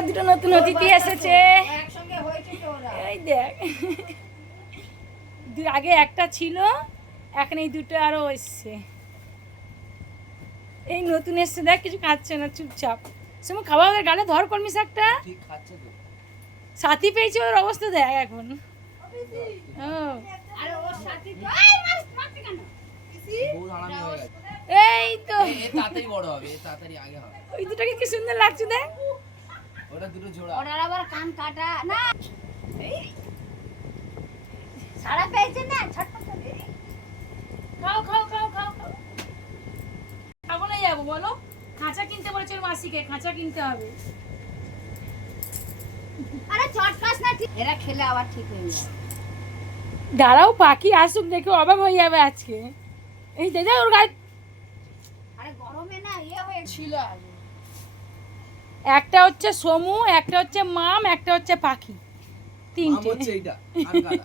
আরো দুটো নতুন অতিথি এসেছে। এই দেখ, আগে একটা ছিল, এখন এই দুটো আরো এসছে। এই নতুন এসছে, দেখ কিছু খাচ্ছে না, চুপচাপ। সময় খাওয়া হবে, গালে ধর কলমি শাকটা। সাথী পেয়েছে, ওর অবস্থা দেখ এখন। এই তো তাড়াতাড়ি বড় হবে, তাড়াতাড়ি আগে হবে। ওই দুটোকে কি সুন্দর লাগছে দেখ। ওটা দুটো জোড়া। ওটার আবার কান কাটা না। সারা পেয়েছে না, ছটফট করে। খাও খাও খাও খাও খাও। খাবো না যাবো বলো? খাঁচা কিনতে বলেছে ওর মাসিকে, খাঁচা কিনতে হবে। আরে চটকাস না, ঠিক এরা খেলে আবার ঠিক হয়ে যাবে। দাঁড়াও, পাখি আসুক, দেখে অবাক হয়ে যাবে আজকে। এই দাদা ওর গায়ে। আরে গরমে না হয়েছিল আগে। একটা হচ্ছে সমু, একটা হচ্ছে মাম, একটা হচ্ছে পাখি, তিনটে। এইটা আর কাটা